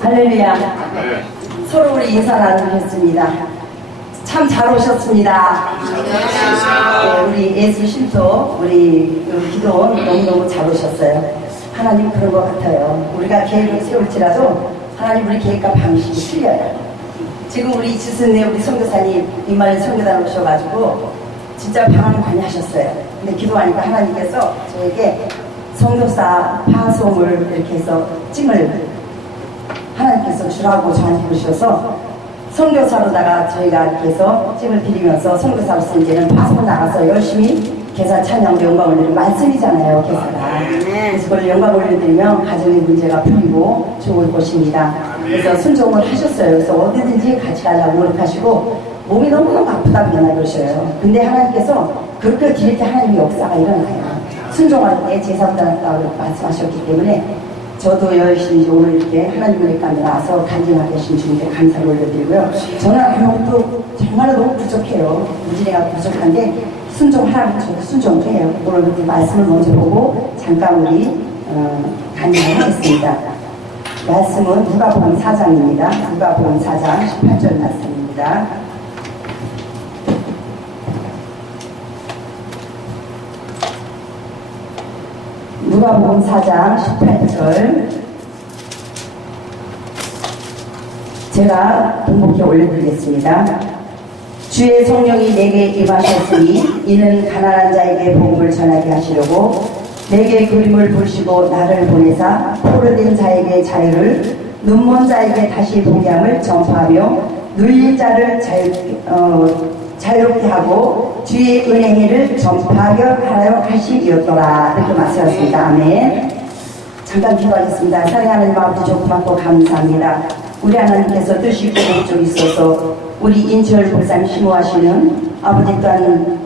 할렐루야. 서로 우리 인사 나누겠습니다. 참 잘 오셨습니다. 네, 우리 예수 신토 우리 기도원 너무너무 잘 오셨어요. 하나님 그런 것 같아요. 우리가 계획을 세울지라도 하나님 우리 계획과 방식이 틀려요. 지금 우리 지순네 우리 선교사님 이말에 선교단 오셔가지고 진짜 방황 많이 하셨어요. 근데 기도하니까 하나님께서 저에게 선교사 파송을 이렇게 해서 찜을 하나님께서 주라고 저한테 그러셔서 선교사로다가 저희가 이렇게 해서 찜을 드리면서 선교사로서 이제는 파송 나가서 열심히 계산 찬양도 영광 올리는 말씀이잖아요. 계산가. 그래서 그걸 영광 올려드리면 가정의 문제가 풀리고 좋을 것입니다. 그래서 순종을 하셨어요. 그래서 어디든지 같이 가려고 노력하시고 몸이 너무너무 아프다고 맨날 그러셔요. 근데 하나님께서 그렇게 드릴 때 하나님의 역사가 일어나요. 순종할 때 제사부다라고 말씀하셨기 때문에 저도 열심히 오늘 이렇게 하나님의 가운데 나와서 간증하게 하신 주님께 감사를 올려드리고요. 저는 아무것도 정말 너무 부족해요. 무지개가 부족한데 순종하라고 저도 순종을 해요. 오늘 그 말씀을 먼저 보고 잠깐 우리 간증을 하겠습니다. 말씀은 누가복음 4장입니다. 누가복음 4장 18절 말씀입니다. 누가복음 4장 18절 제가 공복해 올려드리겠습니다. 주의 성령이 내게 임하셨으니 이는 가난한 자에게 복음을 전하게 하시려고 내게 그림을 보시고 나를 보내사 포로된 자에게 자유를 눈먼 자에게 다시 보게 함을 전파하며 눌린 자를 자유롭게 하고 주의 은혜를 전파하려 하여 하시리였더라. 이렇게 말씀하셨습니다. 아멘. 잠깐 기도하겠습니다. 사랑하는 마음도 좋고 많고 감사합니다. 우리 하나님께서 뜻이 있고 목적이 있어서 우리 인철 불산 심호하시는 아버지 또한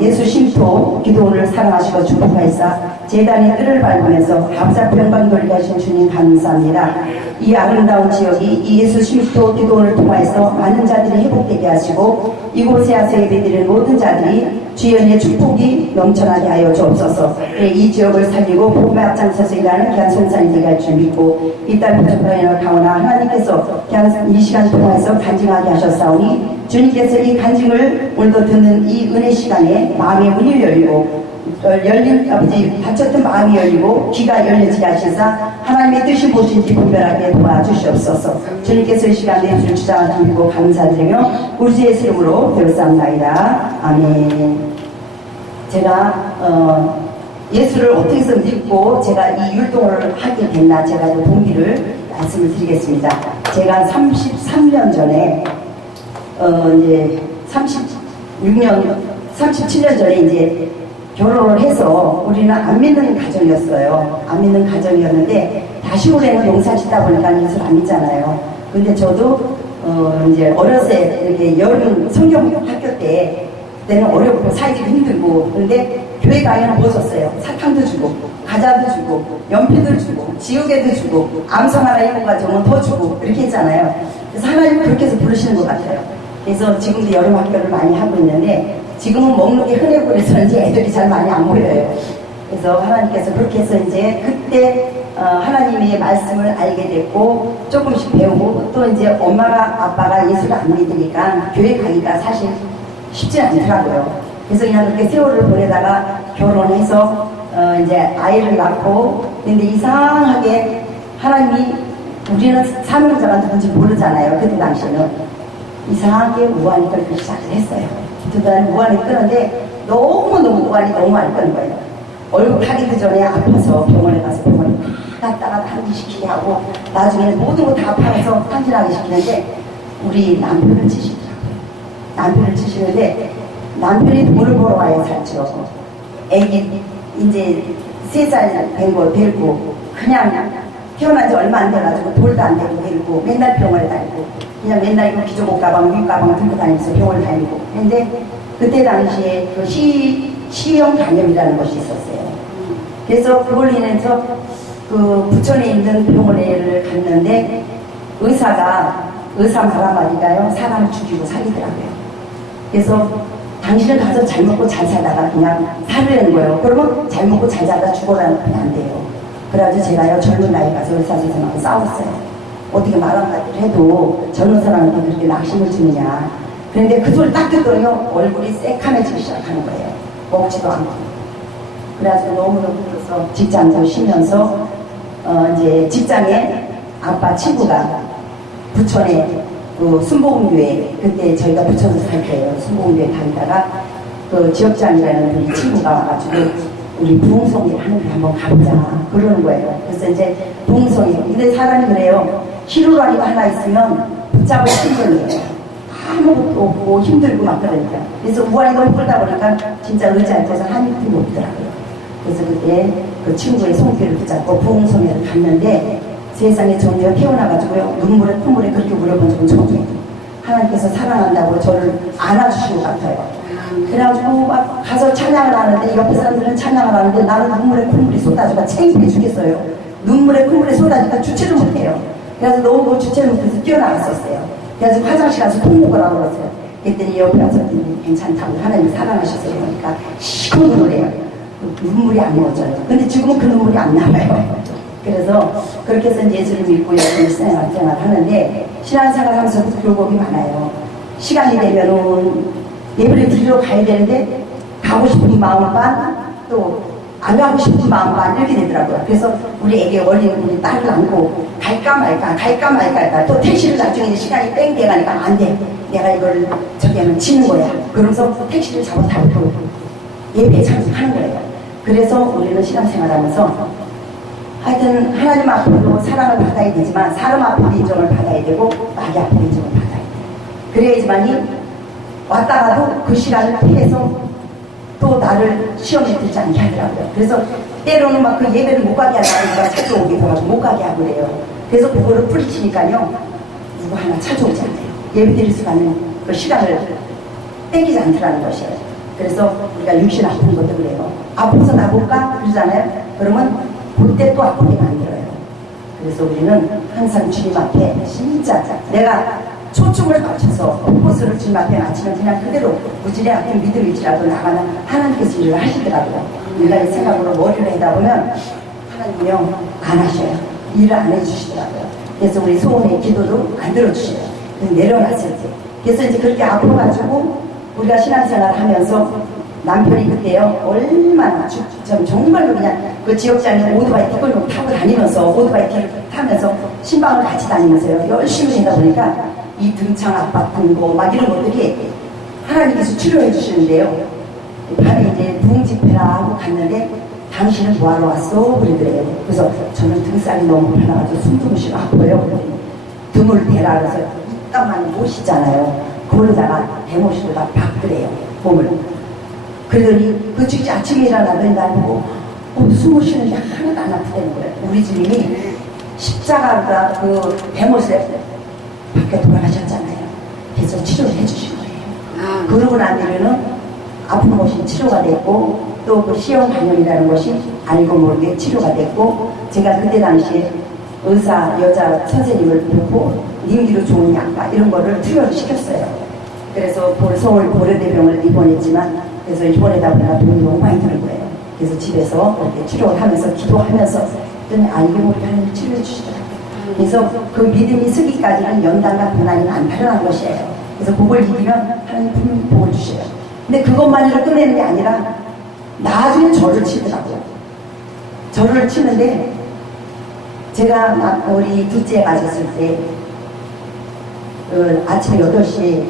예수 신토 기도원을 사랑하시고 축복하시사 재단의 뜰을 밟으면서 아버지 앞에 영광 돌리게 하신 주님 감사합니다. 이 아름다운 지역이 이 예수 신토 기도원을 통해서 많은 자들이 회복되게 하시고 이곳에 와서 예배드리는 모든 자들이 주의 은혜의 축복이 넘쳐나게 하여 주옵소서. 이 지역을 살리고 복음에 앞장서서 일하는 귀한 성산이 되게 할 줄 믿고 이 딸 부족하여 강원아 하나님께서 귀한 이 시간 통해서 간증하게 하셨사오니 주님께서 이 간증을 오늘도 듣는 이 은혜 시간에 마음의 문이 열리고 열린 아버지 닫혔던 마음이 열리고 귀가 열리지 하시사 하나님의 뜻이 무엇인지 분별하게 도와주시옵소서. 주님께서 이 시간에 예수를 주장하여 드리고 감사드리며 우리 주 예수 이름으로 배웠사옵나이다. 아멘. 제가 예수를 어떻게 해서 믿고 제가 이 율동을 하게 됐나 제가 그 동기를 말씀을 드리겠습니다. 제가 33년 전에 이제 37년 전에 이제 결혼을 해서 우리는 안 믿는 가정이었어요. 안 믿는 가정이었는데 다시 올해는 농사 짓다 보니까 예수를 안 믿잖아요. 근데 저도 이제 어렸을 때 이렇게 여름 성경 학교 때는 어렵고 살기 힘들고 근데 교회 가면 뭐 줬어요? 사탕도 주고 과자도 주고 연필도 주고 지우개도 주고 암성 하나 입고 가져오면 더 주고 이렇게 했잖아요. 그래서 하나님 그렇게 해서 부르시는 것 같아요. 그래서 지금도 여름 학교를 많이 하고 있는데 지금은 먹는 게 흔해 그래서 이제 애들이 잘 많이 안 보여요. 그래서 하나님께서 그렇게 해서 이제 그때 하나님의 말씀을 알게 됐고 조금씩 배우고 또 이제 엄마가 아빠가 예수를 안 믿으니까 교회 가기가 사실 쉽지 않더라고요. 그래서 그냥 그렇게 세월을 보내다가 결혼해서 이제 아이를 낳고 근데 이상하게 하나님이 우리는 사명자가 누군지 모르잖아요. 그때 당시에는 이상하게 우환이 끓기 시작을 했어요. 그때는 우환이 끄는데 너무너무 우환이 너무 많이 끄는 거예요. 얼굴 타기도 전에 아파서 병원에 가서 병원에 갔다가 탄지시키게 하고 나중에는 모든 거 다 팔아서 탄진하게 시키는데 우리 남편을 치시더라고요. 남편을 치시는데 남편이 돈을 벌어 와야 살죠. 애기 이제 3살 된 거 데리고 그냥 태어난 지 얼마 안 돼가지고 돌도 안 되고 데리고 맨날 병원에 다니고 그냥 맨날 이거 기저복 가방, 윗 가방 들고 다니면서 병원을 다니고 근데 그때 당시에 그 시형 간염이라는 것이 있었어요. 그래서 그걸 인해서 그 부천에 있는 병원에를 갔는데 의사 말 한마디가요 사람을 죽이고 살리더라고요. 그래서 당신은 가서 잘 먹고 잘 살다가 그냥 살으려는 거예요. 그러면 잘 먹고 잘 살다 죽어라는 그냥 안 돼요. 그래가지고 제가요 젊은 나이 가서 의사 선생님하고 싸웠어요. 어떻게 말 한마디를 해도 젊은 사람한테 그렇게 낙심을 주느냐. 그런데 그 소리 딱 듣더니요 얼굴이 새카매지기 시작하는 거예요. 먹지도 않고. 그래가지고 너무너무 힘들어서 직장도 쉬면서 이제 직장에 아빠 친구가 부천에 그 순복음교회, 그때 저희가 부천에서 살 때예요. 순복음교회 다니다가 그 지역장이라는 우리 친구가 와가지고 우리 부흥성회를 하는데 한번 가보자 그러는 거예요. 그래서 이제 부흥성회, 근데 사람이 그래요. 히루라기가 하나 있으면 붙잡을 힘들어요. 아무것도 없고 힘들고 막 그러니까. 그래서 우환이 너무 끌다 보니까 진짜 의자에 떠서 한 힘이 없더라고요. 그래서 그때 그 친구의 손길을 붙잡고 부흥성회를 갔는데 세상에 전혀 태어나가지고요 눈물에 콧물에 그렇게 물어본 적은 처음이에요. 하나님께서 사랑한다고 저를 안아주신 것 같아요. 그래가지고 막 가서 찬양을 하는데 옆에 사람들은 찬양을 하는데 나는 눈물에 콧물이 쏟아지니까 창피해 죽겠어요. 눈물에 콧물이 쏟아지니까 주체를 못해요. 그래서 너무 주체를 못해서 뛰어나갔었어요. 그래서 화장실 가서 통 먹으라고 그랬어요. 그랬더니 옆에 와서 괜찮다고 하나님 사랑하셔서 그러니까 시커 눈물이에요. 눈물이 안 멎어져요. 근데 지금은 그 눈물이 안 나와요. 그래서 그렇게 해서 예수를 믿고 열심히 신앙생활 하는데 신앙생활 하면서도 굴곡이 많아요. 시간이 되면은 예배를 드리러 가야 되는데 가고 싶은 마음 반 또 안 가고 싶은 마음 반 이렇게 되더라고요. 그래서 우리 애기 어린 우리 딸을 안고 갈까 말까 또 택시를 나중에 시간이 뺑 돼가니까 안 돼. 내가 이걸 저기 하면 치는 거야. 그러면서 택시를 잡아 타고 예배에 참석하는 거예요. 그래서 우리는 신앙생활 하면서 하여튼 하나님 앞으로 사랑을 받아야 되지만 사람 앞에도 인정을 받아야 되고 마귀 앞에도 인정을 받아야 돼요. 그래야지만이 왔다가도 그 시간을 피해서 또 나를 시험에 들지 않게 하더라고요. 그래서 때로는 막 그 예배를 못 가게 하려니까 찾아오기도 하고 못 가게 하고 그래요. 그래서 그거를 뿌리치니까요 누구 하나 찾아오지 않아요. 예배 드릴 수 있는 그 시간을 땡기지 않더라는 것이에요. 그래서 우리가 육신 아픈 것도 그래요. 아파서 나볼까? 그러잖아요. 그러면 그때 또 아프게 만들어요. 그래서 우리는 항상 주님 앞에 진짜 내가 초점을 맞춰서 포커스를 주님 앞에 맞추면 그냥 그대로 무지개 앞에 믿음일지라도 나가는 하나님께서 일을 하시더라고요. 인간의 생각으로 머리를 하다 보면 하나님이요 안 하셔요. 일을 안 해주시더라고요. 그래서 우리 소원의 기도도 안 들어주셔요. 내려놨을 때. 그래서 이제 그렇게 아파가지고 우리가 신앙생활을 하면서 남편이 그때요 얼마나 정말로 그냥 그 지역장에 오토바이 뒷골목 타고 다니면서 오토바이 타면서 신방을 같이 다니면서요 열심히 되다 보니까 이 등창 압박 등고 막 이런 것들이 하나님께서 치료해 주시는데요. 밤에 이제 부흥집회라 하고 갔는데 당신은 뭐하러 왔어? 그러더래요. 그래서 저는 등살이 너무 불나가지고 숨도 못 쉬고 아파요. 그랬더니 등을 대라 그래서 이따만 못이잖아요. 그러다가 대못이로다 박더래요. 몸을. 그러더니 그 즉시 아침에 일어나더니 날 보고 숨을 쉬는데 하나도 안 아프다는 거예요. 우리 주님이 십자가가 그 대못에 밖에 돌아가셨잖아요. 그래서 치료를 해주신 거예요. 그러고 난 뒤에는 아픈 것이 치료가 됐고 또 그 시험 간염이라는 것이 알고 모르게 치료가 됐고 제가 그때 당시에 의사 여자 선생님을 보고 님기로 좋은 약과 이런 거를 투여를 시켰어요. 그래서 서울 고려대병원에 입원했지만 그래서 입원하다 보니까 돈이 너무 많이 드는 거예요. 그래서 집에서 이렇게 치료를 하면서 기도하면서 그랬더니 알고 모르게 하나님 치료해 주시더라고요. 그래서 그 믿음이 서기까지는 연단과 고난이 많다는 것이에요. 그래서 복을 이기면 하나님 분명히 복을 주셔요. 근데 그것만으로 끝내는 게 아니라 나중에 절을 치더라고요. 절을 치는데 제가 우리 둘째 가졌을 때 아침 8시에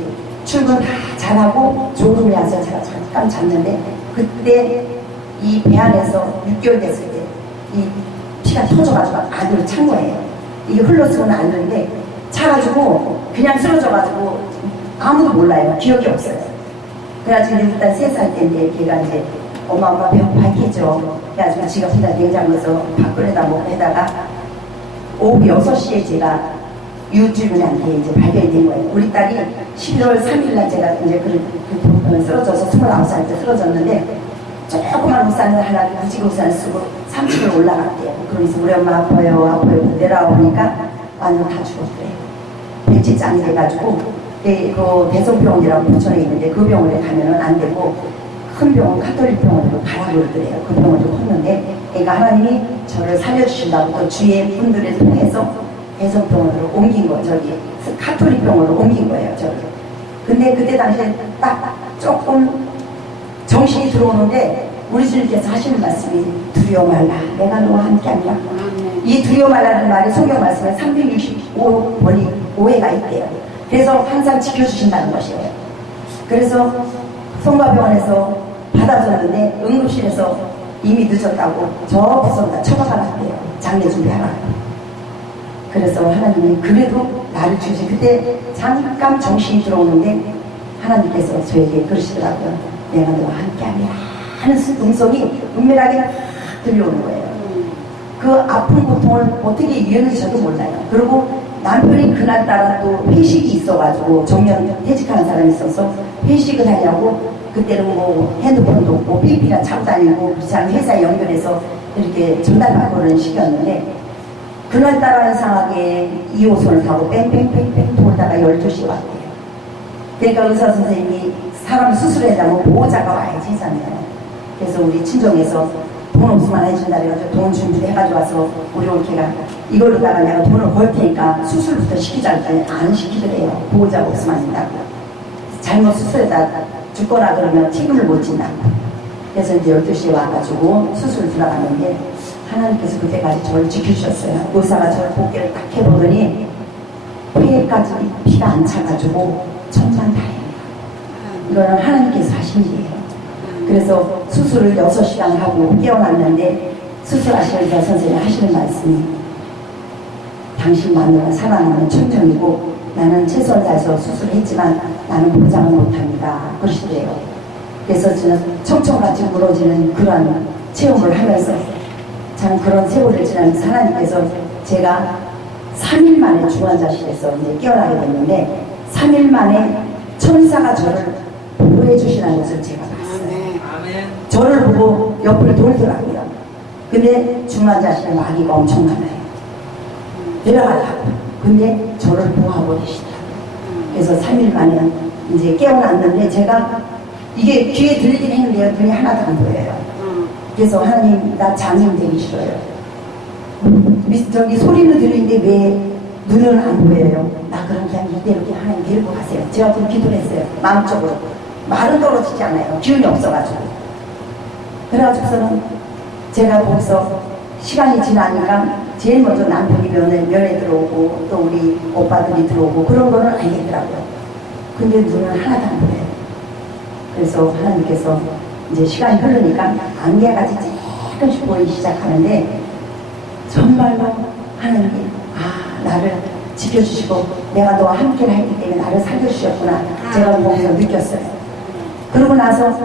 출근 다 잘하고 졸음이 와서 제가 잠깐 잤는데 그때 이 배 안에서 6개월 됐을 때 이 피가 터져가지고 아들을 찬 거예요. 이게 흘러서는 안 되는데 차가지고 그냥 쓰러져가지고 아무도 몰라요. 기억이 없어요. 그래가지고 일단 3살 때인데 걔가 이제 엄마 배고파 했겠죠. 그래가지고 지가 혼자 냉장고에서 밥 끓여다 먹고 하다가 오후 6시에 제가 유주민한테 이제 발견이 된 거예요. 우리 딸이 11월 3일날 제가 이제 쓰러져서 29살 때 쓰러졌는데 조그만 우산을 하나 무지개 우산을 쓰고 3층을 올라갔대요. 그러면서 우리 엄마 아파요 내려와 보니까 완전 다 죽었대요. 백지장이 돼가지고 그 대성병원이라고 부천에 있는데 그 병원에 가면은 안 되고 큰 병원 카톨릭 병원으로 가라고 그러더래요. 그 병원을 컸는데 그러니까 하나님이 저를 살려주신다고 또 주위의 분들을 통해서 대성병원으로 옮긴 거예요. 저기 카톨릭 병원으로 옮긴 거예요. 저기. 근데 그때 당시에 딱 조금 정신이 들어오는데 우리 주님께서 하시는 말씀이 두려워 말라 내가 너와 함께하리라. 이 두려워 말라는 말이 성경 말씀에 365번이 오해가 있대요. 그래서 항상 지켜주신다는 것이에요. 그래서 성과병원에서 받아줬는데 응급실에서 이미 늦었다고 저 구석에다 처박아 놨대요. 장례 준비하라고. 그래서 하나님이 그래도 나를 주시 그때 잠깐 정신이 들어오는데 하나님께서 저에게 그러시더라고요. 내가 너와 함께하리라 하는 음성이 은밀하게 들려오는 거예요. 그 아픈 고통을 어떻게 이겨는지 저도 몰라요. 그리고 남편이 그날따라 또 회식이 있어가지고 정년 퇴직하는 사람이 있어서 회식을 하려고 그때는 뭐 핸드폰도 없고 삐삐나 차고 다니고 그렇지 않은 회사에 연결해서 이렇게 전달받고 그러는 시기였는데 그날따라 이상하게 2호선을 타고 뺑뺑뺑뺑 돌다가 12시에 왔대요. 그러니까 의사 선생님이 사람 수술하려면 보호자가 와야지 하잖아요. 그래서 우리 친정에서 돈 없으면 해준다 그래가지고 돈 준비해가지고 와서 우리 올케가 이걸로다가 내가 돈을 벌 테니까 수술부터 시키자 했더니 안 시키더래요. 보호자가 없으면 안 된다고. 잘못 수술에다 죽거나 그러면 책임을 못 진다고. 그래서 이제 12시에 와가지고 수술 들어갔는데 하나님께서 그때까지 저를 지켜주셨어요. 의사가 저를 복귀를 딱 해보더니 폐까지 피가 안 차가지고 천만다행이에요. 이거는 하나님께서 하신 일이에요. 그래서 수술을 6시간 하고 깨어났는데 수술하시는 의사 선생님이 하시는 말씀이 당신 마누라 살아나는 천정이고 나는 최선을 다해서 수술했지만 나는 보장을 못합니다. 그러시더래요. 그래서 저는 청청같이 무너지는 그런 체험을 하면서 참 그런 세월을 지나면서 하나님께서 제가 3일 만에 중환자실에서 이제 깨어나게 됐는데 3일 만에 천사가 저를 보호해 주시는 것을 제가 봤어요. 저를 보고 옆을 돌더라고요. 근데 중환자실에 마귀가 엄청 많아요. 내려가려고. 근데 저를 보호하고 계시더라고요. 그래서 3일 만에 이제 깨어났는데 제가 이게 귀에 들리긴 했는데요. 눈이 하나도 안 보여요. 그래서 하나님 나 장애인 되기 싫어요. 저기 소리는 들리는데 왜 눈은 안 보여요? 나 그럼 그냥 이대로 그냥 하나님 데리고 가세요. 제가 좀 기도를 했어요. 마음적으로. 말은 떨어지지 않아요. 기운이 없어가지고. 그래가지고서는 제가 거기서 시간이 지나니까 제일 먼저 남편이 면회 들어오고 또 우리 오빠들이 들어오고 그런 거는 알겠더라고요. 근데 눈은 하나도 안 보여요. 그래서 하나님께서 이제 시간이 흐르니까 안개같이 조금씩 보이기 시작하는데 정말로 하나님이 나를 지켜주시고 내가 너와 함께 했기 때문에 나를 살려주셨구나 제가 거기서 느꼈어요. 그러고 나서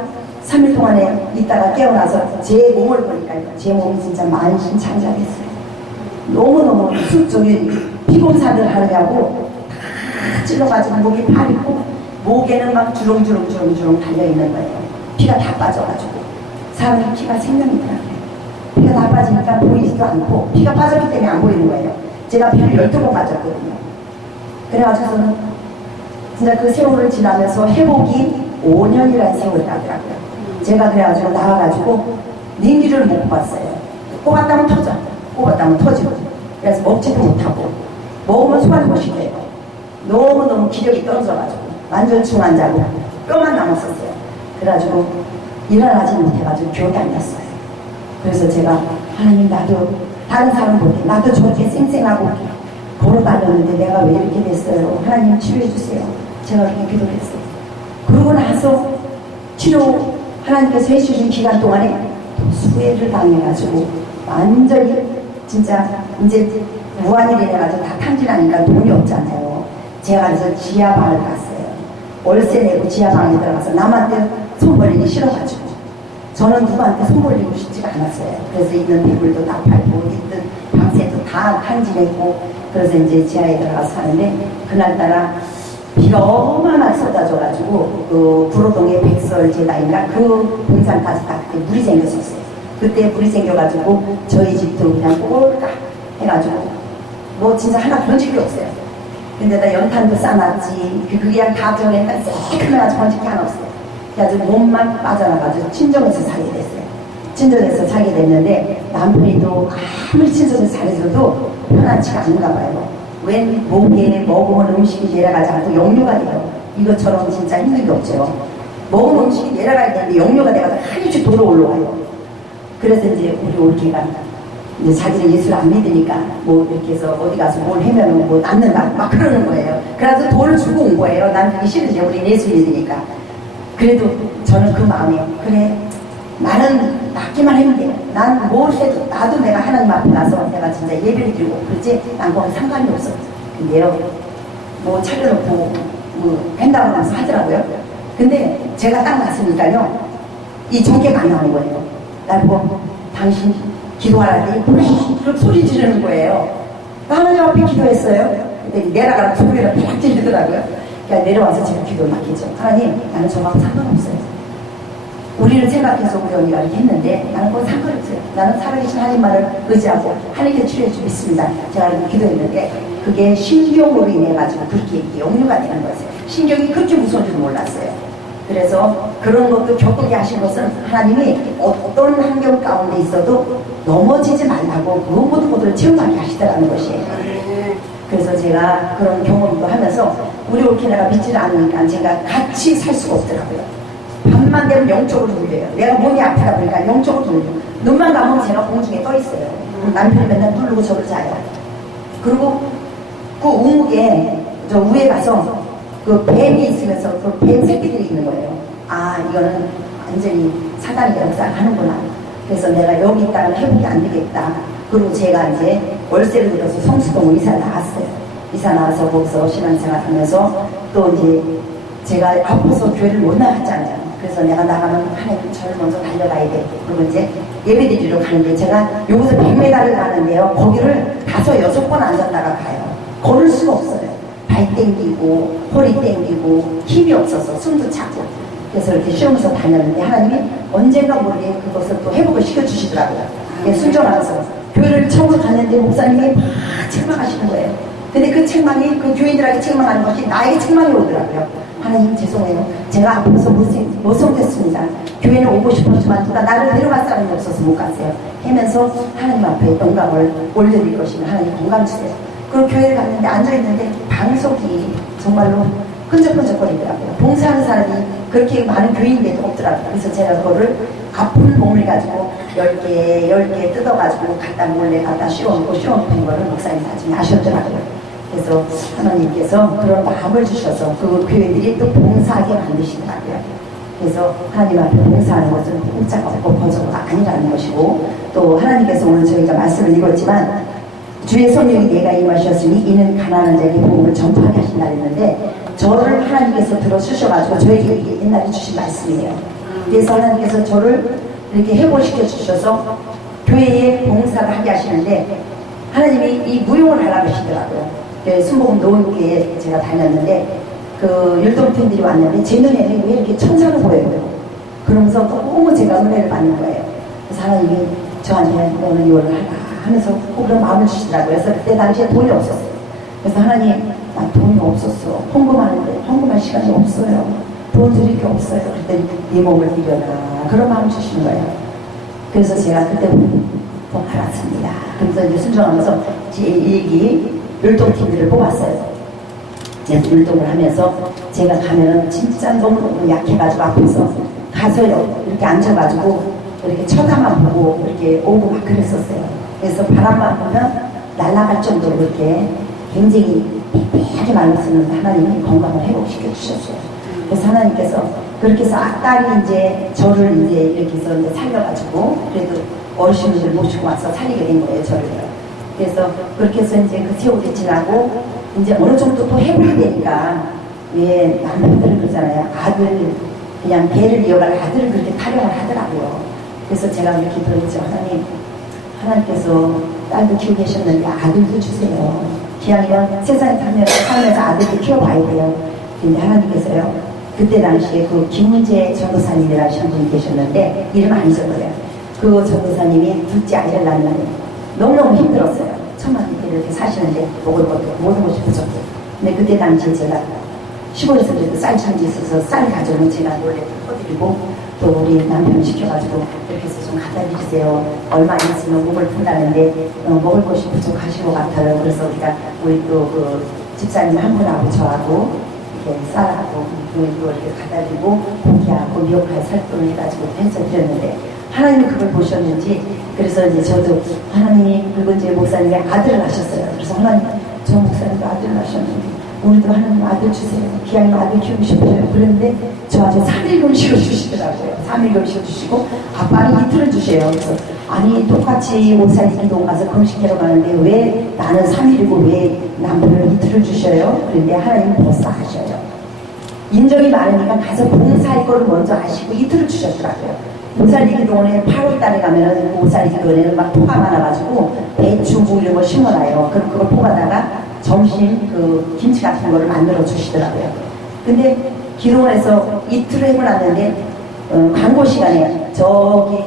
3일 동안에 있다가 깨어나서 제 몸을 보니까 제 몸이 진짜 만신창작했어요. 너무너무 저기 피검사를 하느냐고 다 찔러가지고 목이 파리고 목에는 막 주렁주렁 달려있는 거예요. 피가 다 빠져가지고 사람이 피가 생명이더라고요. 피가 다 빠지니까 보이지도 않고 피가 빠졌기 때문에 안 보이는 거예요. 제가 피를 12번 빠졌거든요. 그래가지고서는 진짜 그 세월을 지나면서 회복이 5년이라는 세월이 나더라고요. 제가 그래가지고 나와가지고 냉기를 못 봤어요. 꼽았다면 터져. 꼽았다면 터지고. 그래서 먹지도 못하고 먹으면 소화를 못시켜요. 너무너무 기력이 떨어져가지고 완전 중환자고 뼈만 남았었어요. 그래가지고 일어나지 못해가지고 교회 다녔어요. 그래서 제가 하나님 나도 다른 사람보다 나도 저렇게 쌩쌩하고 걸어다녔는데 내가 왜 이렇게 됐어요. 하나님 치료해주세요. 제가 그렇게 기도를 했어요. 그러고 나서 치료 하나님께서 해주신 기간 동안에 수혜를 당해가지고 완전히 진짜 이제 무한일이 돼가지고 다 탕진하니까 돈이 없잖아요. 제가 그래서 지하방을 갔어요. 월세 내고 지하방에 들어가서 남한테 손 벌리기 싫어가지고 저는 누구한테 손 벌리고 싶지가 않았어요. 그래서 있는 배불도 다 팔고 있던 밤새도 다 탕진했고 그래서 이제 지하에 들어가서 사는데 그날따라 비가 어마어마하게 쏟아져가지고 그 구로동의 백설제다인가 그 공장까지 다 그때 물이 생겼었어요. 그때 물이 생겨가지고 저희 집도 그냥 꼴깍 해가지고 뭐 진짜 하나 던질 게 없어요. 근데 나 연탄도 싸놨지. 그게 그냥 다 전에니까 새카매가지고 건질 게 하나 없어요. 그래가지고 몸만 빠져나가지고 친정에서 살게 됐어요. 친정에서 살게 됐는데 남편이도 아무리 친정에서 잘해줘도 편하지가 않은가 봐요. 웬 목에 먹으면 음식이 내려가지 않고 역류가 돼요. 이것처럼 진짜 힘든 게 없죠. 먹은 음식이 내려가야 되는데 역류가 돼가지고 한 입씩 돌아 올라와요. 그래서 이제 우리 올케가 이제 자기는 예수를 안 믿으니까 뭐 이렇게 해서 어디 가서 뭘 해면은 뭐 낫는다 막 그러는 거예요. 그래서 돌을 주고 온 거예요. 난 그게 싫은데 우리 예수 믿으니까. 그래도 저는 그 마음에 그래 나는 낫기만 하면 돼. 난 뭘 해도 나도 내가 하나님 앞에 나서 내가 진짜 예배를 드리고 그렇지 난 거기 상관이 없어. 근데요 뭐 차려놓고 뭐 한다고 하면서 하더라고요. 근데 제가 딱 났으니까요 이 전개가 안 나오는 거예요. 날 보고 당신 기도하라니 그렇게 소리 지르는 거예요. 하나님 앞에 기도했어요. 근데 내려가라 소리를 팍 지르더라고요. 그러니까 내려와서 제가 기도를 막 했죠. 하나님 나는 저하고 상관없어요. 우리를 생각해서 우리 언니가 이렇게 했는데 나는 그건 상관없어요. 나는 살아계신 하나님만을 의지하고 하나님께 치료해 주겠습니다. 제가 이렇게 기도했는데 그게 신경으로 인해 가지고 그렇게 역류가 되는 거였어요. 신경이 그렇게 무서운 줄 몰랐어요. 그래서 그런 것도 겪게 하신 것은 하나님이 어떤 환경 가운데 있어도 넘어지지 말라고 무엇보다 그들을 체험하게 하시더라는 것이에요. 그래서 제가 그런 경험도 하면서 우리 올케나가 믿지를 않으니까 제가 같이 살 수가 없더라고요. 밤만 되면 영적으로 눌려요. 내가 몸이 아프다 보니까 영적으로 눌려요. 눈만 감으면 제가 공중에 떠 있어요. 남편이 맨날 누르고 저를 자요. 그리고 그 우묵에 저 위에 가서 그 뱀이 있으면서 그 뱀 새끼들이 있는 거예요. 아 이거는 완전히 사단이 역사를 하는구나. 그래서 내가 여기 있다가 회복이 안 되겠다. 그리고 제가 이제 월세를 들어서 성수동으로 이사 나왔어요. 이사 나와서 거기서 신앙생활 하면서 또 이제 제가 아파서 교회를 못 나갔잖아요. 그래서 내가 나가면 하나님 저를 먼저 달려가야 돼. 그리고 이제 예배드리러 가는데 제가 여기서 100m를 가는데요. 거기를 5, 6번 앉았다가 가요. 걸을 수가 없어요. 발 땡기고 허리 땡기고 힘이 없어서 숨도 차고. 그래서 이렇게 쉬면서 다녔는데 하나님이 언젠가 모르게 그것을 또 회복을 시켜주시더라고요. 순종하면서 교회를 처음 갔는데 목사님이 막 책망하시는 거예요. 근데 그 책망이 그 교인들에게 책망하는 것이 나에게 책망이 오더라고요. 하나님 죄송해요. 제가 앞에서 못성됐습니다. 교회는 오고 싶었지만 누가 나를 데려갈 사람이 없어서 못 갔어요. 하면서 하나님 앞에 영광을 올려드릴 것이면 하나님 건강 주세요. 그리고 교회를 갔는데 앉아있는데 방석이 정말로 끈적끈적거리더라고요. 봉사하는 사람이 그렇게 많은 교인인데도 없더라고요. 그래서 제가 그거를 아픈 몸을 가지고 10개 뜯어가지고 갖다 몰래 갖다 씌워놓고 씌워놓은 거를 목사님 나중에 아셨더라고요. 그래서 하나님께서 그런 마음을 주셔서 그 교회들이 또 봉사하게 만드시더라고요. 그래서 하나님 앞에 봉사하는 것은 공짜가 없고 거저가 아니라는 것이고 또 하나님께서 오늘 저희가 말씀을 읽었지만 주의 성령이 내가 임하셨으니 이는 가난한 자에게 복음을 전파하게 하신다 했는데 저를 하나님께서 들어주셔가지고 저에게 옛날에 주신 말씀이에요. 그래서 하나님께서 저를 이렇게 회복시켜 주셔서 교회에 봉사를 하게 하시는데 하나님이 이 무용을 하라고 하시더라고요. 순복음 노은교회에 제가 다녔는데 그 율동팀들이 왔는데 제 눈에는 왜 이렇게 천사로 보여요. 그러면서 너무 제가 은혜를 받는 거예요. 그래서 하나님이 저한테 너는 이걸 하라 하면서 꼭 그런 마음을 주시더라고요. 그래서 그때 당시에 돈이 없었어요. 그래서 하나님 나 돈이 없었어. 헌금하는데 헌금할 시간이 없어요. 돈 드릴 게 없어요. 그랬더니 네 몸을 드려라 그런 마음을 주시는 거예요. 그래서 제가 그때부터 알았습니다. 그래서 이제 순종하면서 제 얘기 율동팀들을 뽑았어요. 그래서 율동을 하면서 제가 가면은 진짜 너무 약해가지고 앞에서 가서요 이렇게 앉아가지고 이렇게 쳐다만 보고 이렇게 오고 막 그랬었어요. 그래서 바람만 보면 날아갈 정도로 이렇게 굉장히 빽빽하게 말랐었는데 하나님이 건강을 회복시켜 주셨어요. 그래서 하나님께서 그렇게 해서 딸이 이제 저를 이제 이렇게 해서 이제 살려가지고 그래도 어르신들 모시고 와서 살리게 된 거예요, 저를요. 그래서 그렇게 해서 이제 그 세월이 지나고 이제 어느 정도 또 회복이 되니까 왜 남편들은 그러잖아요. 아들 그냥 배를 이어갈 아들을 그렇게 타령을 하더라고요. 그래서 제가 이렇게 기도했죠. 하나님께서 딸도 키우고 계셨는데 아들도 주세요. 기왕이면 세상에 살면서 아들도 키워봐야 돼요. 근데 하나님께서요. 그때 당시에 그 김문재 전도사님이라는 분이 계셨는데 이름 안 잊어버려요. 그 전도사님이 둘째 아이를 낳는데 너무너무 힘들었어요. 천만 이렇게 사시는데 먹을 것도 모든 것이 부족해요. 근데 그때 당시에 제가 시골에서 그래도 쌀 찬지 있어서 쌀 가져오면 제가 몰래 퍼드리고 또 우리 남편을 시켜가지고 이렇게 해서 좀 갖다 드리세요. 얼마 안 있으면 목을 푼다는데 먹을 것이 부족하신 것 같아요. 그래서 우리 또 그 집사님 한 분하고 저하고 이렇게 쌀하고 또 이렇게 갖다 드리고 고기하고 미역하고 살돈을 해가지고 해서 드렸는데 하나님이 그걸 보셨는지 그래서 이제 저도 하나님이 그리고 이제 목사님이 아들을 낳으셨어요. 그래서 하나님 저 목사님도 아들을 낳으셨는데 우리도 하나님 아들 주세요. 기왕이면 아들 키우고 싶어요. 그런데 저한테 3일금 씌워주시더라고요. 3일금 씌워주시고 아빠는 이틀을 주세요. 그래서 아니 똑같이 옷살 기도 가서 금식회로 가는데 왜 나는 3일이고 왜 남편을 이틀을 주셔요? 그런데 하나님은 벌써 하셔요. 인정이 많으니까 가서 봉사할 거를 먼저 하시고 이틀을 주셨더라고요. 옷살리 기도원에 8월 달에 가면은 옷살리 기도원에는 막 포가 많아가지고 배추 뭐 이런 거 심어놔요. 그럼 그걸 포가다가 점심 그 김치 같은 거를 만들어 주시더라고요. 근데 기도원에서 이틀을 해보놨는데 광고 시간에 저기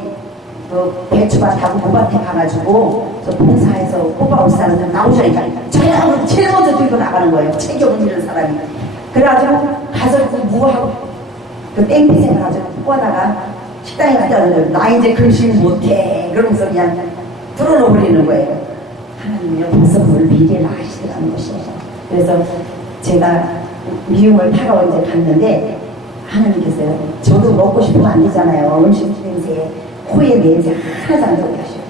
그 배추밭하고 무밭에 가가지고 저 봉사해서 호박 옷사는 나오자니까 저야 제일 먼저 들고 나가는 거예요. 체격을 잃은 사람이. 그래가지고 가서 그 무하고 그 땡비생을 가지고 뽑아다가 식당에 갔다 왔는데 나 이제 글씨 못해 그러면서 그냥 뚫어놓으려는 거예요. 하나님은요 벌써 그걸 미래를 아시더라는 것이에요. 그래서 제가 미움을 타러 이제 갔는데 하나님께서요 저도 먹고 싶으면 안 되잖아요. 음식 냄새에 코에 냄새 하나도 안 나게 하셔요.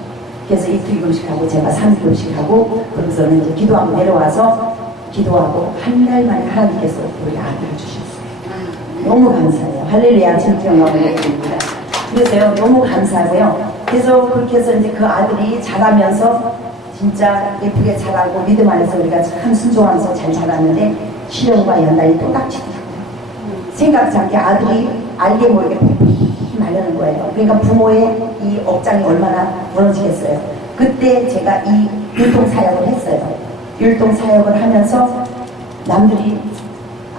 그래서 이틀 금식하고 제가 3일 금식하고 그러고서는 이제 기도하고 내려와서 기도하고 한 달 만에 하나님께서 우리 아들을 주셨어요. 너무 감사해요. 할렐루야 진짜 영광을 드립니다. 그래서요 너무 감사하고요. 그래서 그렇게 해서 이제 그 아들이 자라면서 진짜 예쁘게 자라고 믿음 안에서 우리가 참 순종하면서 잘 자랐는데 시련과 연단이 또 닥치더라고요. 생각지 않게 아들이 알게 모르게 말하는 거예요. 그러니까 부모의 이 억장이 얼마나 무너지겠어요. 그때 제가 이 율동사역을 했어요. 율동사역을 하면서 남들이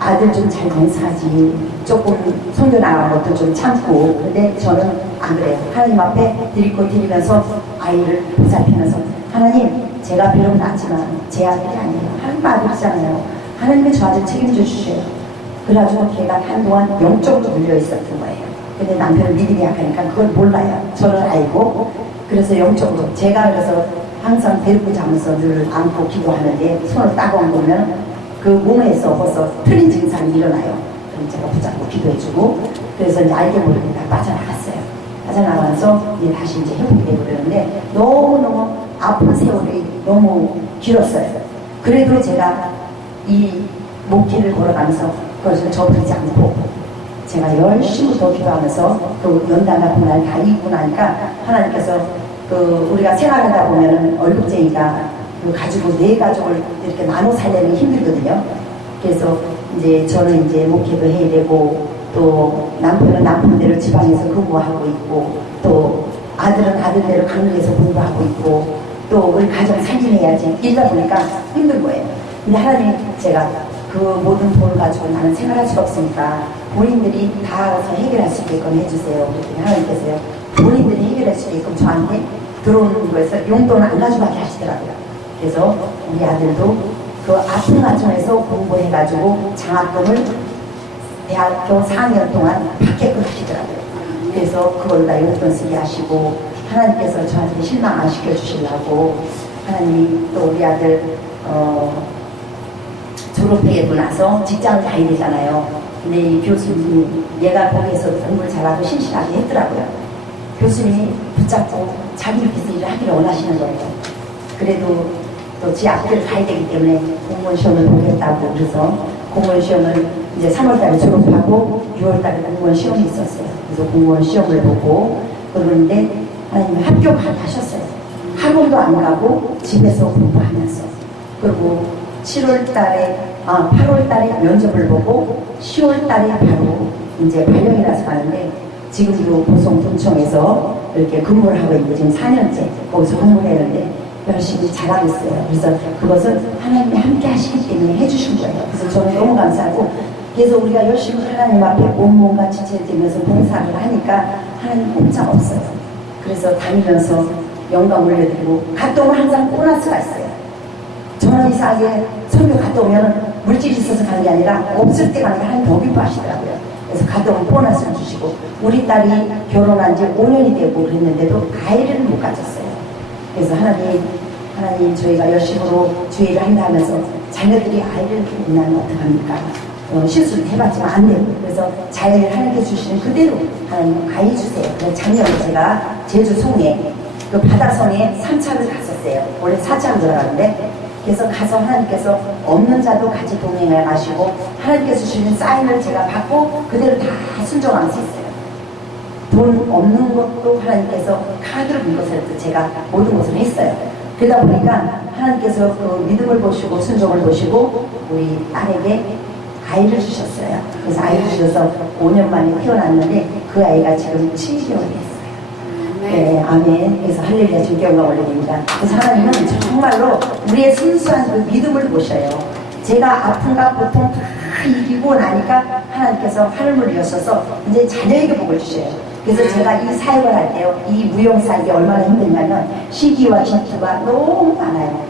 아들 좀 잘 봉사하지 조금 손녀 나간 것도 좀 참고 근데 저는 안 그래요. 하나님 앞에 드릴 거 드리면서 아이를 보살피면서 하나님 제가 비록 낳지만 제 아들이 아니에요. 하나님 아들이잖아요. 하나님이 저 아들 책임져 주셔요. 그래가지고 걔가 한동안 영적으로 물려 있었던 거예요. 근데 남편은 믿음이 약하니까 그걸 몰라요. 저를 알고 그래서 영적으로 제가 그래서 항상 데리고 자면서 늘 안고 기도하는데 손을 따가운 거면 그 몸에서 벌써 틀린 증상이 일어나요. 그럼 제가 붙잡고 기도해주고 그래서 이제 알게 모르게 다 빠져나갔어요. 빠져나가서 이제 다시 이제 회복이 되고 그러는데 너무너무 아픈 세월이 너무 길었어요. 그래도 제가 이 목길을 걸어가면서 그것을 저버리지 않고 제가 열심히 더 기도하면서 그 연단과 고난을 다 이기고 나니까 하나님께서 그 우리가 생활하다 보면은 얼굴쟁이가 그 가지고 네 가족을 이렇게 나눠 살려면 힘들거든요. 그래서 이제 저는 이제 목회도 해야 되고 또 남편은 남편대로 지방에서 근무하고 있고 또 아들은 아들대로 강릉에서 공부하고 있고 또 우리 가정 살림해야지 이러다 보니까 힘든 거예요. 근데 하나님 제가 그 모든 돈을 가지고 나는 생활할 수가 없으니까 본인들이 다 알아서 해결할 수 있게끔 해주세요. 그랬더니 하나님께서요 본인들이 해결할 수 있게끔 저한테 들어오는 거에서 용돈을 안 가져가게 하시더라고요. 그래서 우리 아들도 그 아픈 가정에서 공부해가지고 장학금을 대학교 4년 동안 받게끔 하시더라고요. 그래서 그걸로 다 용돈 쓰게 하시고 하나님께서 저한테 실망 안 시켜주시려고 하나님이 또 우리 아들 졸업하고 나서 직장을 가야 되잖아요. 근데 이 교수님이 얘가 거기에서 공부를 잘하고 신실하게 했더라고요. 교수님이 붙잡고 자기 밑에서 일을 하기를 원하시는 거예요. 그래도 또 지 앞길을 가야 되기 때문에 공무원 시험을 보겠다고 그래서 공무원 시험을 이제 3월달에 졸업하고 6월달에 공무원 시험이 있었어요. 그래서 공무원 시험을 보고 그러는데 하나님이 합격하셨어요. 학원도 안 가고 집에서 공부하면서 그리고 8월달에 면접을 보고 10월달에 바로 이제 발령이라서 가는데 지금도 보성군청에서 이렇게 근무를 하고 있는데 지금 4년째 거기서 근무를 했는데 열심히 잘하고 있어요. 그래서 그것은 하나님이 함께 하시기 때문에 해주신 거예요. 그래서 저는 너무 감사하고 그래서 우리가 열심히 하나님 앞에 온몸과 지체를 들면서 봉사를 하니까 하나님 꼼짝 없어요. 그래서 다니면서 영광 올려드리고 가끔은 항상 보너스가 있어요. 저는 이상하게 설교 갔다 오면 물질이 있어서 가는 게 아니라 없을 때 가는 게 하나님 더 기뻐하시더라고요. 그래서 갔다 오면 보너스를 주시고, 우리 딸이 결혼한 지 5년이 되고 그랬는데도 아이를 못 가졌어요. 그래서 하나님 저희가 열심으로 주의를 한다 하면서 자녀들이 아이를 낳으면 어떡합니까? 실수를 해봤지만 안 되고, 그래서 자녀를 하나님께 주시는 그대로 하나님 아이 주세요. 그래서 작년에 제가 제주 송에 그 바다성에 3차를 갔었어요. 원래 4차를 들어가는데, 그래서 가서 하나님께서 없는 자도 같이 동행해 가시고 하나님께서 주시는 사인을 제가 받고 그대로 다 순종하면서 있어요. 돈 없는 것도 하나님께서 카드를 묶어서 제가 모든 것을 했어요. 그러다 보니까 하나님께서 그 믿음을 보시고 순종을 보시고 우리 딸에게 아이를 주셨어요. 그래서 아이를 주셔서 5년 만에 태어났는데 그 아이가 지금 7개월이 됐어요. 네, 아멘. 그래서 할렐루야 주께 영광 올립니다. 그래서 하나님은 정말로 우리의 순수한 그 믿음을 보셔요. 제가 아픔과 고통 다 이기고 나니까 하나님께서 하늘을 여셔서 이제 자녀에게 복을 주셔요. 그래서 제가 이 사역을 할 때요, 이 무용사 이게 얼마나 힘들냐면 시기와 질투가 너무 많아요.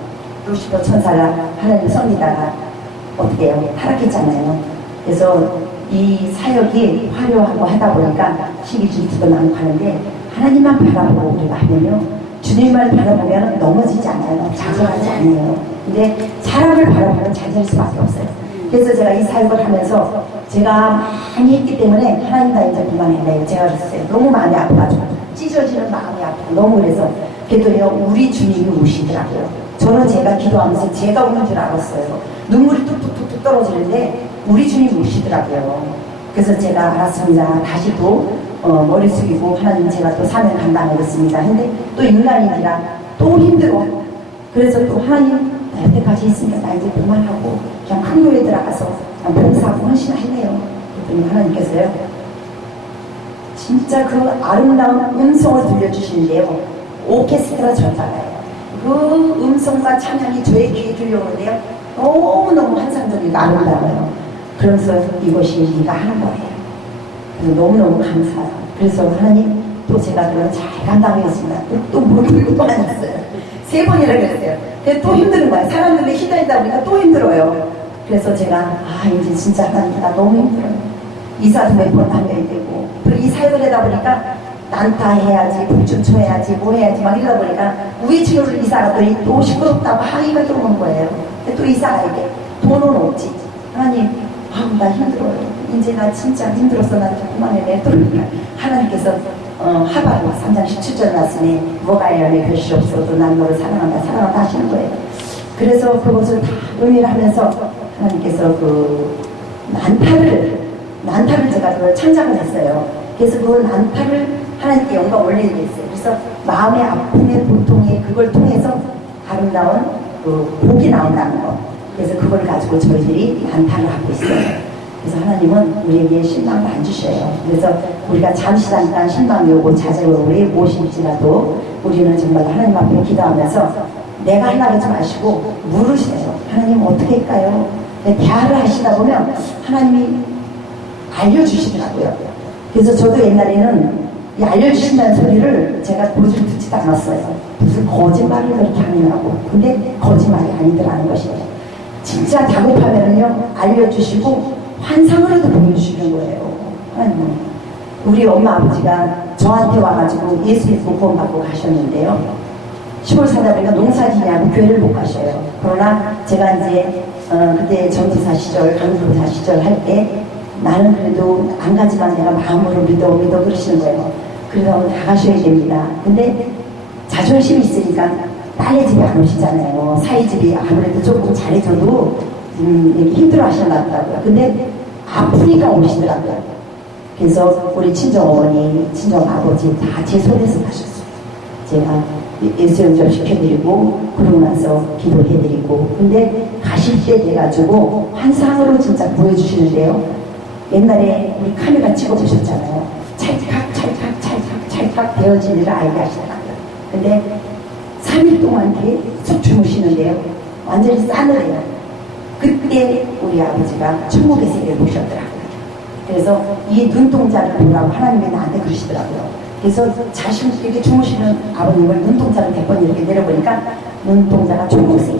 루시퍼 천사가 하나님 섬기다가 어떻게 해요? 타락했잖아요. 그래서 이 사역이 화려하고 하다 보니까 시기 질투도 많고 하는데, 하나님만 바라보고 우리가 하면요, 주님을 바라보면 넘어지지 않아요. 좌절하지 않아요. 근데 사람을 바라보면 좌절할 수밖에 없어요. 그래서 제가 이 사역을 하면서 제가 많이 했기 때문에 하나님 나 이제 그만했네요. 제가 그랬어요. 너무 마음이 아파가지고 찢어지는 마음이 아프고 너무 그래서 그랬더니 우리 주님이 우시더라고요. 저는 제가 기도하면서 제가 우는 줄 알았어요. 눈물이 뚝뚝뚝뚝 떨어지는데 우리 주님이 우시더라고요. 그래서 제가 알았습니다. 다시 또 머리 숙이고 하나님 제가 또 사명 감당하겠습니다. 근데 또 인간이니라 또 힘들어. 그래서 또 하나님 나 여태까지 있으니까 나 이제 그만하고 그냥 큰 교회 들어가서 그냥 봉사하고 헌신하네요. 그랬더니 하나님께서요, 진짜 그 아름다운 음성을 들려주시는데요, 오케스트라 전파가요. 그 음성과 찬양이 저의 귀에 들려오는데요, 너무너무 환상적이고 아름다워요. 그래서 이것이 네가 하는 거예요. 그래서 너무너무 감사해요. 그래서 하나님 또 제가 그걸 잘 감당했습니다. 또 물들고 또 앉았어요. 3번이나 그랬어요. 근데 또 힘든 거예요. 사람들이 휘달리다 보니까 또 힘들어요. 그래서 제가 이제 진짜 하나님 나 너무 힘들어요. 이사도 몇 번 다녀야 되고, 그리고 이 사역을 하다 보니까 난타 해야지, 북춘초 해야지, 뭐 해야지 막 이러다 보니까 우리 친구를 이사 갔더니 또 시끄럽다고 항의가 들어오는 거예요. 또 이사 가야게 돈은 없지. 하나님 나 힘들어요. 이제 나 진짜 힘들어서 나 그만해. 그러니까 하나님께서 하박국 3장 17절 말씀에 뭐가 연애 별실 없어도 난 너를 사랑한다 하시는 거예요. 그래서 그것을 다 의미를 하면서 하나님께서 그 난타를 제가 그걸 창작을 했어요. 그래서 그 난타를 하나님께 영광 올리게 했어요. 그래서 마음의 아픔의 고통에 그걸 통해서 아름다운 그 복이 나온다는 거. 그래서 그걸 가지고 저희들이 난타를 하고 있어요. 그래서 하나님은 우리에게 실망을 안 주셔요. 그래서 우리가 잠시 잠깐 실망이 오고 좌절이 오실지라도 우리는 정말 하나님 앞에 기도하면서 내가 하려고 하지 마시고 물으세요. 하나님 어떻게 할까요? 대화를 하시다 보면 하나님이 알려주시더라고요. 그래서 저도 옛날에는 이 알려주신다는 소리를 제가 고집을 듣지도 않았어요. 무슨 거짓말을 그렇게 하느라고. 근데 거짓말이 아니더라는 것이에요. 진짜 다급하면은요, 알려주시고 환상으로도 보여주시는 거예요. 하나님은. 우리 엄마 아버지가 저한테 와가지고 예수 믿고 구원받고 가셨는데요, 시골 살다 보니까 농사지냐고 교회를 못 가셔요. 그러나 제가 이제 그때 전도사 시절, 강도사 시절 할 때 나는 그래도 안 가지만 내가 마음으로 믿어 그러시는 거예요. 그래서 나가셔야 됩니다. 근데 자존심이 있으니까 딸네 집에 안 오시잖아요. 사이집이 아무래도 조금 잘해줘도 힘들어 하시나 보더라고요. 근데 아프니까 오시더라고요. 그래서 우리 친정어머니, 친정아버지 다 제 손에서 가셨어요. 제가 예수 영접 시켜드리고 그러고 나서 기도해드리고, 근데 가실 때 돼가지고 환상으로 진짜 보여주시는데요, 옛날에 우리 카메라 찍어보셨잖아요. 찰칵 되어진 일을 알게 하시더라고요. 근데 3일 동안 계속 주무시는데요, 완전히 싸늘해요. 그때 우리 아버지가 천국의 세계를 보셨더라고요. 그래서 이 눈동자를 보라고 하나님이 나한테 그러시더라고요. 그래서 자신 이렇게 주무시는 아버님을 눈동자를 100번 이렇게 내려보니까 눈동자가 천국 세계.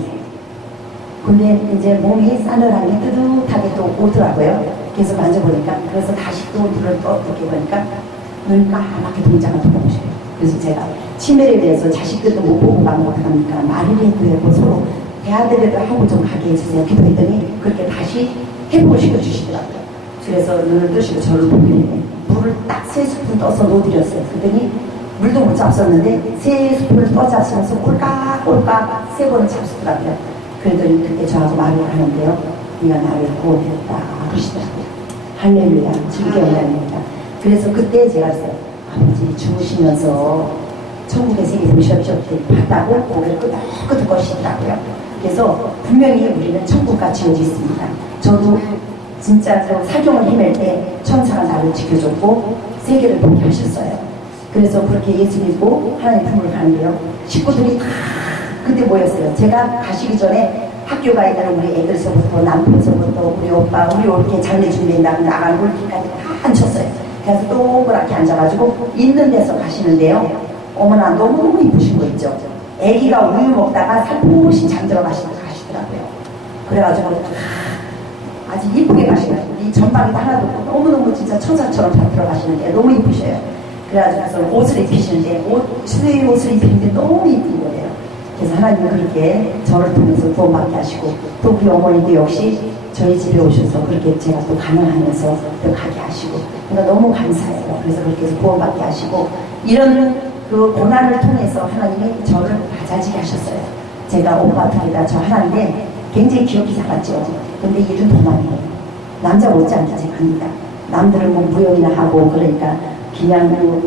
근데 이제 몸이 싸늘한 게 뜨뜻하게 또 오더라고요. 그래서 만져보니까, 그래서 다시 또 눈을 떠 이렇게 보니까 눈이 까맣게 동자가 돌아오셔요. 그래서 제가 치매에 대해서 자식들도 못 보고 가면 어떡합니까? 말을 해도 해고 서로 대화들에도 하고 좀 가게 해주세요. 기도했더니 그렇게 다시 회복을 시켜주시더라고요. 그래서 눈을 뜨시고 저를 보길래 물을 딱 3스푼 떠서 놓아드렸어요. 그랬더니 물도 못 잡섰는데 3스푼을 떠잡으면서 꼴깍꼴깍 3번을 잡수더라고요. 그랬더니 그때 저하고 말을 하는데요. 네가 나를 구원했다 그러시더라고요. 할렐루야, 즐겨 올라옵니다. 그래서 그때 제가 했어요. 아버지 주무시면서 천국의 세계 보셨죠? 봤다고 고개를 끄덕끄덕 거시더라고요. 그래서 분명히 우리는 천국과 지어져 있습니다. 저도 진짜 그 사경을 헤맬 때 천사가 나를 지켜줬고 세계를 보게 하셨어요. 그래서 그렇게 예수 믿고 하나님 품으로 가는데요. 식구들이 다 그때 모였어요. 제가 가시기 전에 학교가 있는 우리 애들서부터 남편서부터 우리 오빠 우리 이렇게 장례 준비한다고 나가는 홀까지 다 앉혔어요. 그래서 동그랗게 앉아가지고 있는 데서 가시는데요. 어머나 너무 이쁘신 거 있죠. 애기가 우유 먹다가 살포시 잠들어 가시더라고요. 그래가지고 아주 이쁘게 가시더라고요. 이 전방에도 하나도 없고 너무너무 진짜 천사처럼 다 들어가시는데 너무 이쁘셔요. 그래가지고 옷을 입히시는데 수의 옷을 입히는데 너무 이쁜 거예요. 그래서 하나님은 그렇게 저를 통해서 구원받게 하시고 또 그 어머니도 역시 저희 집에 오셔서 그렇게 제가 또 가능하면서 또 가게 하시고 그러니까 너무 감사해요. 그래서 그렇게 해서 구원받게 하시고 이런 그 고난을 통해서 하나님이 저를 다자지게 하셨어요. 제가 오빠 둘이다 저 하나인데 굉장히 귀엽게 작았죠. 근데 일은 도망이에요. 남자 못지않게 제가 합니다. 남들은 뭐 무용이나 하고 그러니까 그냥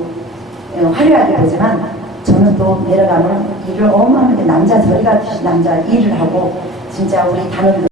화려하게 보지만 저는 또 내려가면 일을 어마어마하게 남자 저리 가듯이 남자 일을 하고 진짜 우리 단원들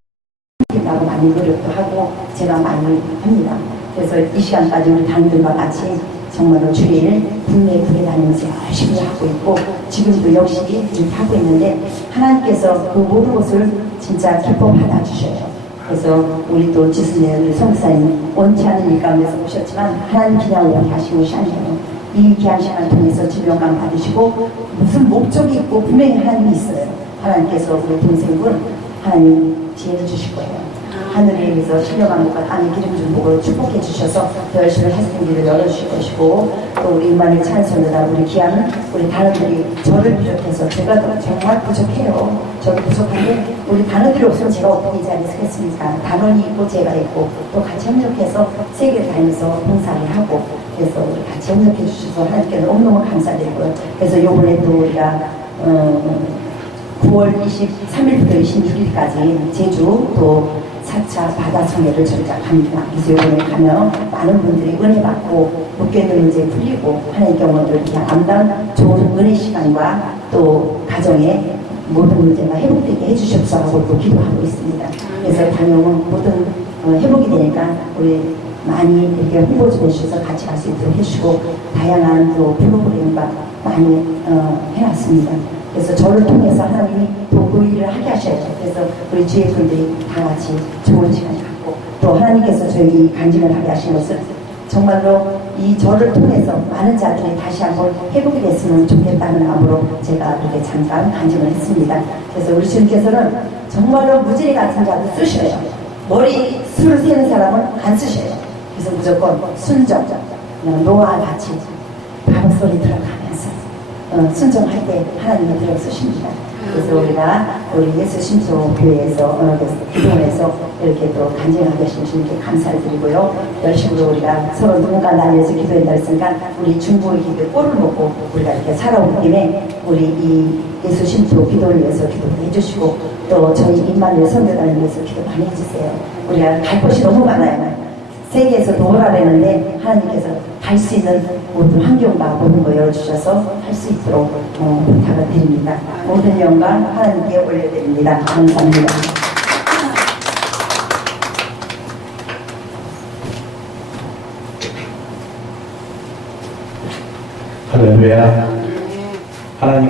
나고 많이 노력도 하고 제가 많이 합니다. 그래서 이 시간까지 우리 단원들과 같이 정말로 주일 국내 구에 다니면서 열심히 하고 있고 지금도 역시 이렇게 하고 있는데 하나님께서 그 모든 것을 진짜 기뻐 받아주셔요. 그래서 우리 또 지순의 우리 성사님 원치 않은 일 가운데서 오셨지만 하나님 그냥 오게 하신 것이 아니에요. 이 귀한 시간을 통해서 질병감 받으시고 무슨 목적이 있고 분명히 하나님이 있어요. 하나님께서 우리 동생분 하나님 지혜를 주실 거예요. 하늘에 위해서 신령한 것과 땅의 기름 좀 보고 축복해 주셔서 더 열심히 하시는 길을 열어주실 것이고 또 우리 임마누엘 찬송보다 우리 귀한 우리 단원들이 저를 비롯해서 제가 정말 부족해요. 저도 부족한데 우리 단원들이 없으면 제가 어떻게 이 자리에 서겠습니까? 단원이 있고 제가 있고 또 같이 협력해서 세계를 다니면서 봉사를 하고 그래서 우리 같이 협력해 주셔서 하나님께 너무너무 감사드리고요. 그래서 요번에 또 우리가 9월 23일부터 26일까지 제주 또 4차 바다송해를 저희가 갑니다. 그래서 이번에 가면 많은 분들이 은혜 받고 묶여있는 문제 풀리고 하나님께 오늘 그냥 암담 좋은 은혜 시간과 또 가정의 모든 문제가 회복되게 해주십사 하고 또 기도하고 있습니다. 그래서 다녀오면 모든 회복이 되니까 우리 많이 이렇게 홍보 좀 해주셔서 같이 갈 수 있도록 해주시고 다양한 또 프로그램과 많이 해놨습니다. 그래서 저를 통해서 하나님이 또 그 일을 하게 하셔야죠. 그래서 우리 주의 분들이 다 같이 좋은 시간을 갖고 또 하나님께서 저에게 간증을 하게 하신 것은 정말로 이 저를 통해서 많은 자들이 다시 한번 회복이 됐으면 좋겠다는 마음으로 제가 그렇게 잠깐 간증을 했습니다. 그래서 우리 주님께서는 정말로 무지개 같은 자도 쓰셔요. 머리 술을 세는 사람은 안 쓰셔요. 그래서 무조건 순정, 노아와 같이 바보 소리 들어가면서 순종할 때 하나님이 들어 쓰십니다. 그래서 우리가 우리 예수 심소 교회에서 기도원에서 이렇게 또 간증하게 하신 주님께 감사를 드리고요. 열심히 우리가 서로 누군가 나뉘어서 기도한다 했으니까 우리 중보의 기도에 꼴을 먹고 우리가 이렇게 살아오기 때문에 우리 이 예수 심소 기도를 위해서 기도를 해주시고 또 저희 임마누엘 선교단을 위해서 기도 많이 해주세요. 우리가 갈 곳이 너무 많아요. 세계에서 도우라랬는데 하나님께서 갈 수 있는 모든 환경과 모든 거 열어주셔서 할 수 있도록 부탁을 드립니다. 모든 영광 하나님께 올려드립니다. 감사합니다. 할렐루야. 하나님